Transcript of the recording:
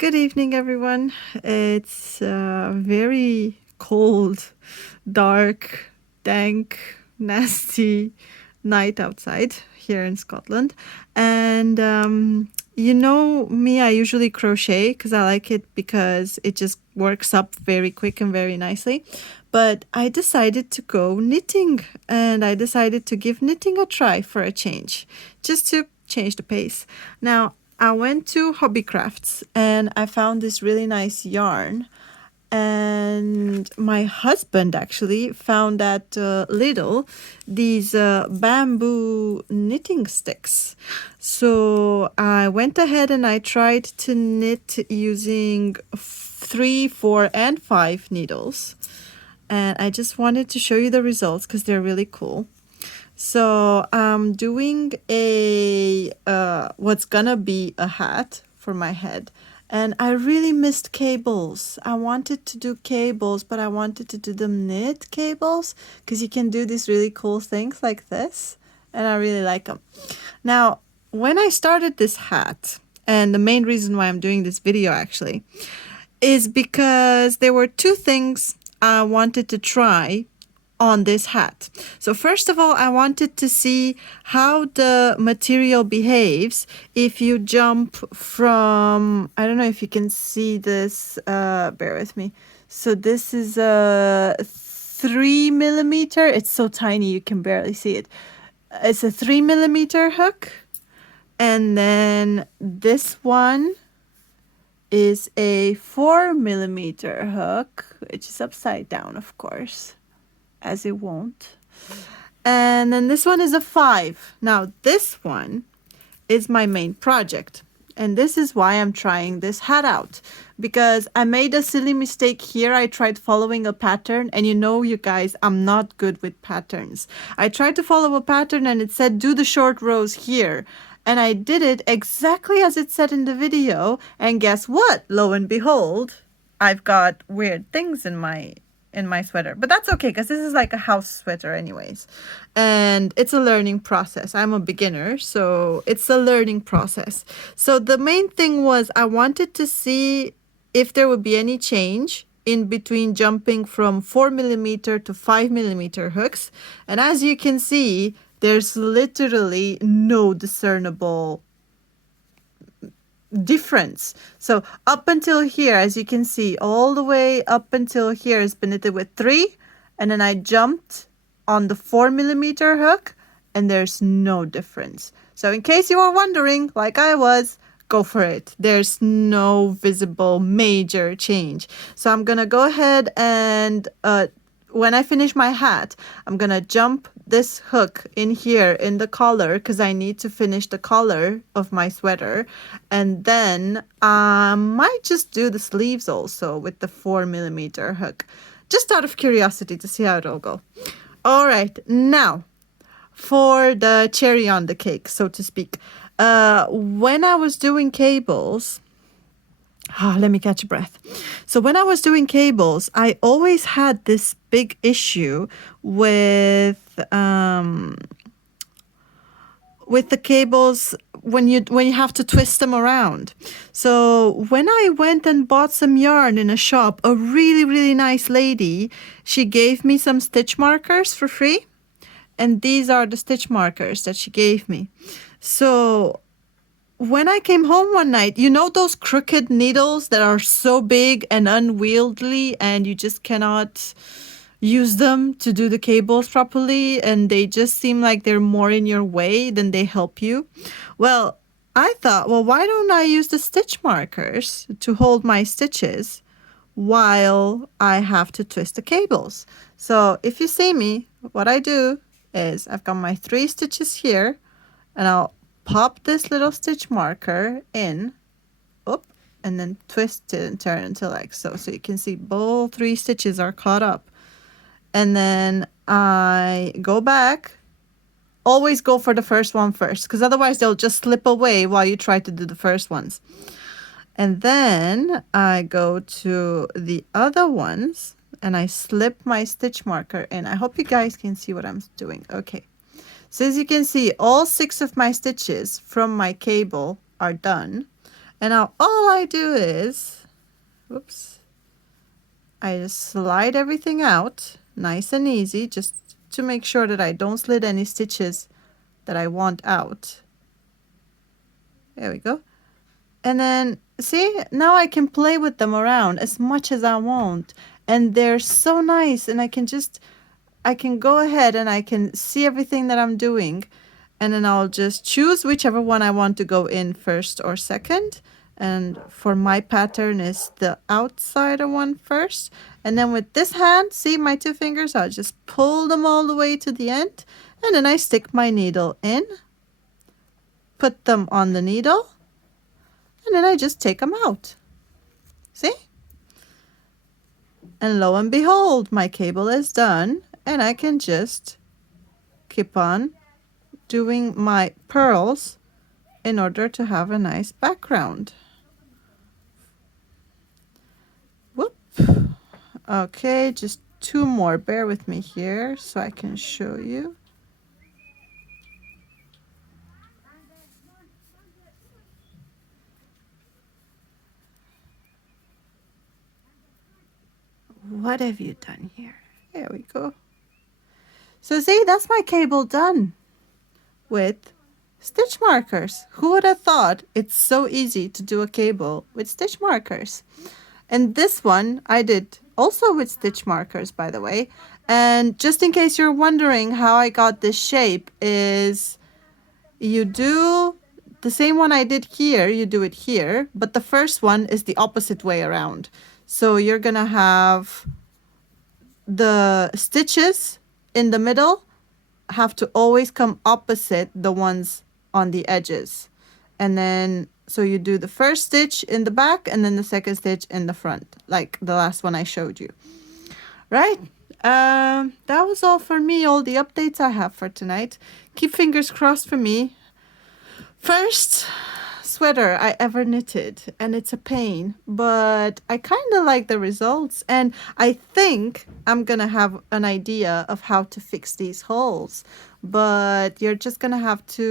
Good evening, everyone. It's a very cold, dark, dank, nasty night outside here in Scotland. And you know me, I usually crochet because I like it because it just works up very quick and very nicely. But I decided to go knitting and I decided to give knitting a try for a change, just to change the pace. Now, I went to Hobbycrafts and I found this really nice yarn. And my husband actually found at Lidl these bamboo knitting sticks. So I went ahead and I tried to knit using 3, 4, and 5 needles. And I just wanted to show you the results because they're really cool. So I'm doing a what's gonna be a hat for my head. And I really missed cables. I wanted to do cables, but I wanted to do them knit cables because you can do these really cool things like this. And I really like them. Now, when I started this hat, and the main reason why I'm doing this video actually, is because there were two things I wanted to try on this hat. So first of all, I wanted to see how the material behaves if you jump from, I don't know if you can see this, bear with me. So this is a 3mm. It's so tiny you can barely see it. It's a 3mm hook. And then this one is a 4mm hook, which is upside down, of course, as it won't. And then this one is a 5. Now this one is my main project. And this is why I'm trying this hat out. Because I made a silly mistake here. I tried following a pattern. And you know, you guys, I'm not good with patterns. I tried to follow a pattern and it said do the short rows here. And I did it exactly as it said in the video. And guess what? Lo and behold, I've got weird things in my sweater. But that's okay because this is like a house sweater anyways. And it's a learning process. I'm a beginner, so it's a learning process. So the main thing was I wanted to see if there would be any change in between jumping from 4mm to 5mm hooks. And as you can see, there's literally no discernible difference. So up until here, as you can see, all the way up until here has been knitted with 3, and then I jumped on the 4mm hook and there's no difference. So in case you were wondering, like I was, go for it. There's no visible major change. So I'm gonna go ahead and when I finish my hat, I'm gonna jump this hook in here in the collar because I need to finish the collar of my sweater. And then I might just do the sleeves also with the 4mm hook, just out of curiosity to see how it'll go. All right, now for the cherry on the cake, so to speak. When I was doing cables, let me catch a breath. So when I was doing cables, I always had this big issue with the cables when you have to twist them around. So when I went and bought some yarn in a shop, a really, really nice lady, she gave me some stitch markers for free. And these are the stitch markers that she gave me. So when I came home one night, you know those crooked needles that are so big and unwieldy and you just cannot use them to do the cables properly and they just seem like they're more in your way than they help you? Well, I thought, well, why don't I use the stitch markers to hold my stitches while I have to twist the cables? So if you see me, what I do is I've got my 3 stitches here and I'll pop this little stitch marker in, and then twist it and turn until like so. So you can see both 3 stitches are caught up. And then I go back. Always go for the first one first, because otherwise they'll just slip away while you try to do the first ones. And then I go to the other ones and I slip my stitch marker in. I hope you guys can see what I'm doing. Okay. So as you can see, all 6 of my stitches from my cable are done. And now all I do is, whoops, I just slide everything out nice and easy, just to make sure that I don't slid any stitches that I want out. There we go. And then see, now I can play with them around as much as I want, and they're so nice, and I can go ahead and I can see everything that I'm doing, and then I'll just choose whichever one I want to go in first or second. And for my pattern is the outsider one first, and then with this hand, see my two fingers, I'll just pull them all the way to the end, and then I stick my needle in, put them on the needle, and then I just take them out. See? And lo and behold, my cable is done, and I can just keep on doing my pearls in order to have a nice background. Whoop. Okay, just two more. Bear with me here so I can show you. What have you done here? There we go. So see, that's my cable done with stitch markers. Who would have thought it's so easy to do a cable with stitch markers? And this one I did also with stitch markers, by the way. And just in case you're wondering how I got this shape, is you do the same one I did here, you do it here, but the first one is the opposite way around. So you're gonna have the stitches in the middle have to always come opposite the ones on the edges. And then so you do the first stitch in the back and then the second stitch in the front, like the last one I showed you. Right? That was all for me, all the updates I have for tonight. Keep fingers crossed for me. First sweater I ever knitted, and it's a pain, but I kind of like the results, and I think I'm gonna have an idea of how to fix these holes, but you're just gonna have to